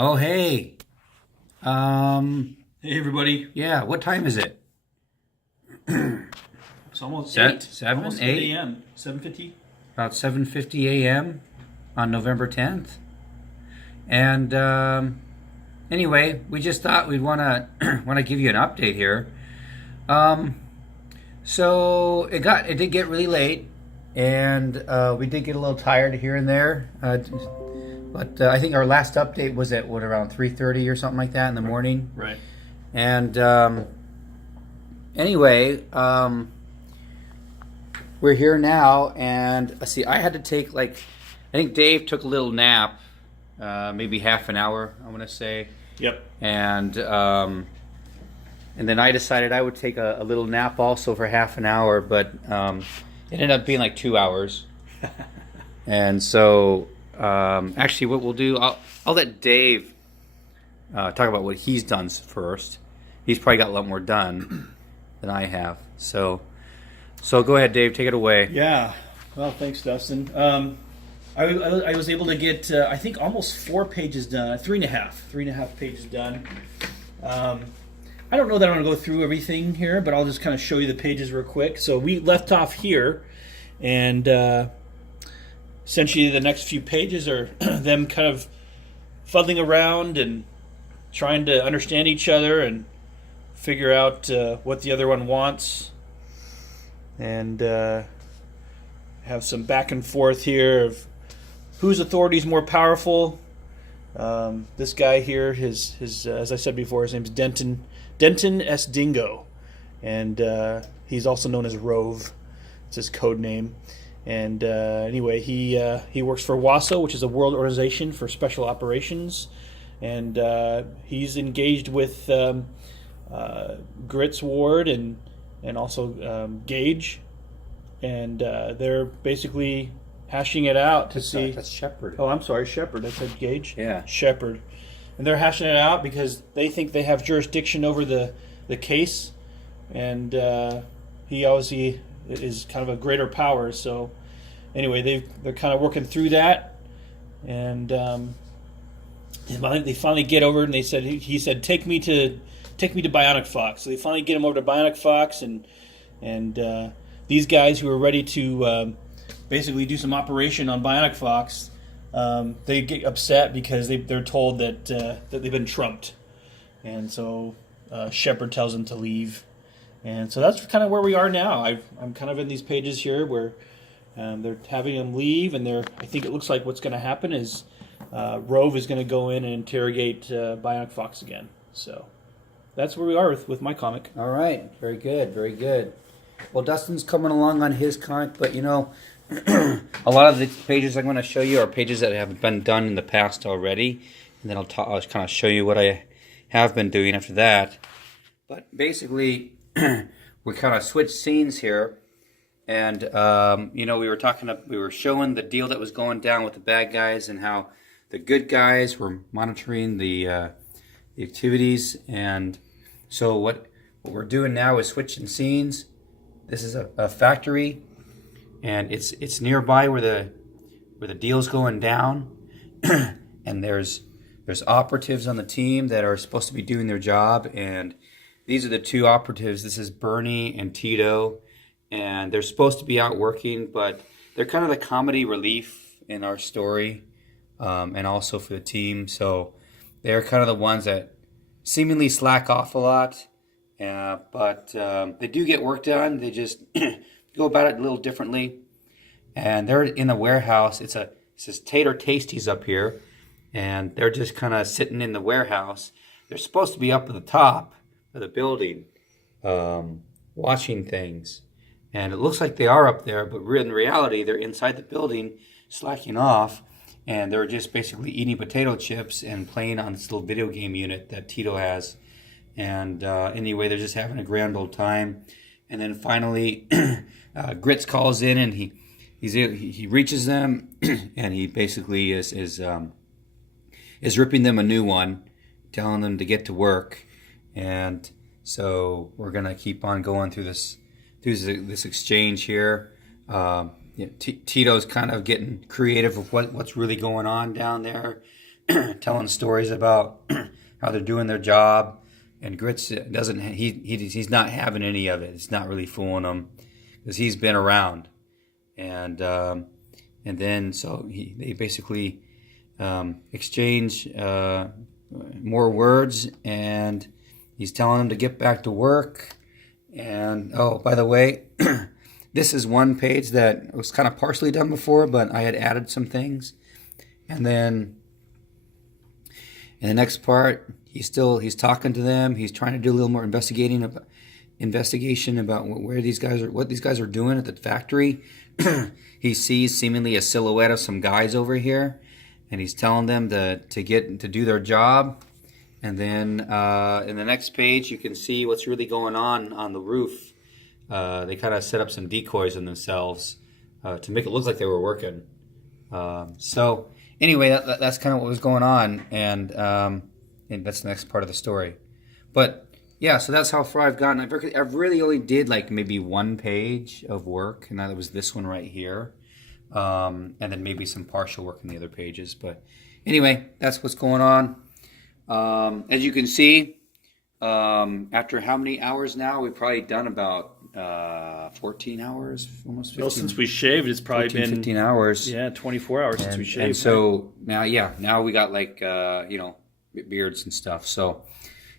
Oh, hey. Hey everybody, Yeah, what time is it? it's almost Set 8. 7, Almost 8? 8 a.m. 7:50. About 7:50 a.m. on November 10th. And anyway, we just thought we'd want to want to give you an update here. Um, so it did get really late, and we did get a little tired here and there. But I think our last update was at around 3:30 or something like that in the morning. Right. And anyway, we're here now, and let's see. I had to take I think Dave took a little nap, maybe half an hour, I want to say, Yep. and then I decided I would take a little nap also for half an hour, but it ended up being like 2 hours, and so actually, what we'll do, I'll let Dave talk about what he's done first. He's probably got a lot more done than I have, so go ahead, Dave, take it away. Yeah. Well, thanks, Dustin. I was able to get I think almost 4 pages done. Three and a half pages done. I don't know that I'm going to go through everything here, but I'll just kind of show you the pages real quick. So we left off here, and essentially the next few pages are them kind of fuddling around and trying to understand each other and figure out what the other one wants, and have some back and forth here of whose authority is more powerful. This guy here, his as I said before, his name's Denton S. Dingo, and he's also known as Rove. It's his code name. And anyway, he works for WASO, which is a World Organization for Special Operations, and he's engaged with Grit's Ward and also Gage, and they're basically hashing it out to see. That's Shepard. Oh, I'm sorry, Shepard. I said Gage. Yeah. Shepard, and they're hashing it out because they think they have jurisdiction over the case, and he obviously is kind of a greater power. So anyway, they're kind of working through that, and they finally get over, and they said he said take me to Bionic Fox. So they finally get him over to Bionic Fox, and these guys who are ready to basically do some operation on Bionic Fox, they get upset because they're told that they've been trumped, and so Shepard tells them to leave. And so that's kind of where we are now. I'm kind of in these pages here where they're having them leave, and I think it looks like what's going to happen is Rove is going to go in and interrogate Bionic Fox again. So that's where we are with my comic. All right, very good, very good. Well, Dustin's coming along on his comic, but a lot of the pages I'm going to show you are pages that have been done in the past already, and then I'll kind of show you what I have been doing after that. But basically, we kind of switched scenes here, and we were showing the deal that was going down with the bad guys and how the good guys were monitoring the activities. And so what we're doing now is switching scenes. This is a factory, and it's nearby where the deal's going down, and there's operatives on the team that are supposed to be doing their job, and these are the two operatives. This is Bernie and Tito, and they're supposed to be out working, but they're kind of the comedy relief in our story, and also for the team. So they're kind of the ones that seemingly slack off a lot, but they do get work done. They just go about it a little differently. And they're in a warehouse. It says Tater Tasties up here, and they're just kind of sitting in the warehouse. They're supposed to be up at the top of the building, watching things, and it looks like they are up there, but in reality they're inside the building slacking off, and they're just basically eating potato chips and playing on this little video game unit that Tito has. And anyway, they're just having a grand old time. And then finally Grits calls in, and he reaches them and he basically is ripping them a new one, telling them to get to work. And so we're gonna keep on going through this exchange here. Tito's kind of getting creative with what's really going on down there. telling stories about how they're doing their job, and Grits doesn't. He's not having any of it. It's not really fooling him because he's been around, and then so they basically exchange more words, and he's telling him to get back to work. And oh, by the way, this is one page that was kind of partially done before, but I had added some things. And then in the next part, he's talking to them. He's trying to do a little more investigation about what these guys are doing at the factory. He sees seemingly a silhouette of some guys over here, and he's telling them to do their job. And then in the next page, you can see what's really going on the roof. They kind of set up some decoys on themselves to make it look like they were working. So anyway, that's kind of what was going on, and that's the next part of the story. But yeah, so that's how far I've gotten. I've really only did like maybe one page of work, and that was this one right here, and then maybe some partial work in the other pages. But anyway, that's what's going on. As you can see, after how many hours now? We've probably done about 14 hours, almost 15. Well, since we shaved, it's probably 14, been 15 hours. Yeah, 24 hours since we shaved. And so now we got like beards and stuff. So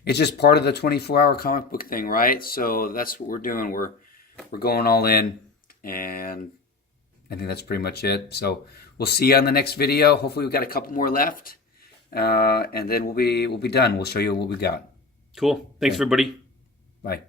it's just part of the 24-hour comic book thing, right? So that's what we're doing. We're going all in, and I think that's pretty much it. So we'll see you on the next video. Hopefully we've got a couple more left. And then we'll be done. We'll show you what we got. Cool. Thanks, everybody. Bye.